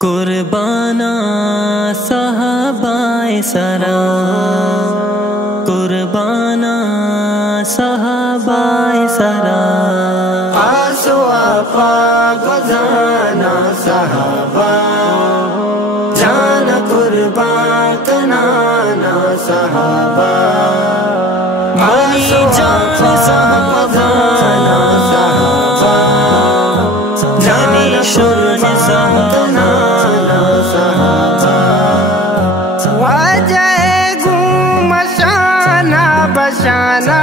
कुर्बाना सहाबाए सरा, कुर्बाना सहाबाए सरा। आसो आपा गजाना सहाबा, जान कुर्बान कनाना सहाबा। आसो आपा गजाना सहाबा, जान कुर्बान कनाना सहाबा। वाजह गुमशाना बशाना,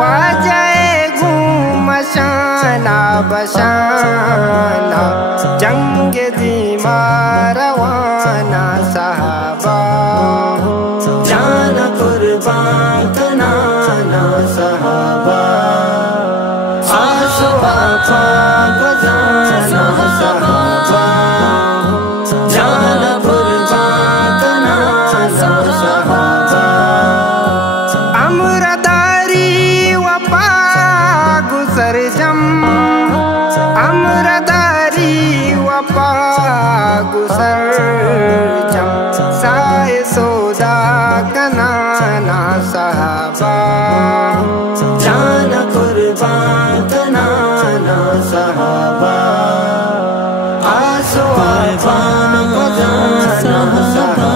वाजह गुमशाना बशाना, जंग दीमा रवाना सहाबा। जान कुर्बान कनाना सहाबा। आसो आपा गजाना सहाबा, जान कुर्बान कनाना सहाबा। अमरदारी वफा गुसर जम, अमरदारी वफा गुसर जम, साए सोदा कनाना सहाबा। जान कुर्बान कनाना सहाबा। आसो आपा गजाना सहाबा,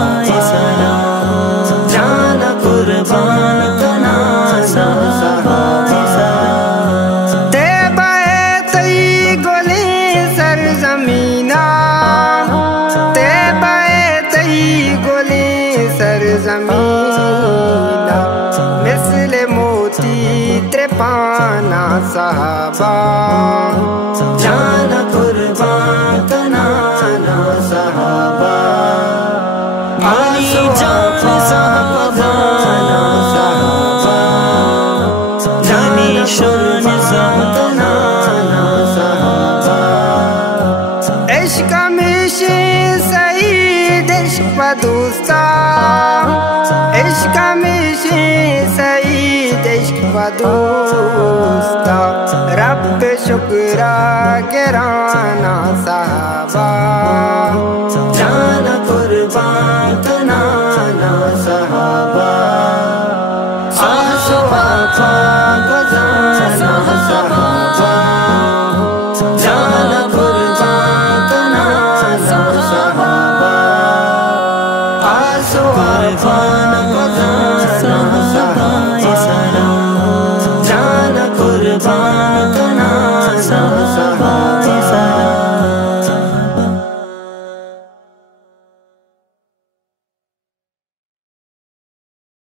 जान कुर्बान कनाना सहाबा। तैबाए तई गोली सरजमीना, तैबाए तई गोली सरजमीना, मिस्ल मोती त्रिपाना सहाबा। जान कुर्बान कनाना सहाबा। आसो आपा गजाना सहाबा, जान कुर्बान कनाना सहाबा। इश्क मिशी सईद इश्क दोस्ता, इश्क मिशी सईद इश्क दोस्ता, रब शुक्रा गिराना सहाबा।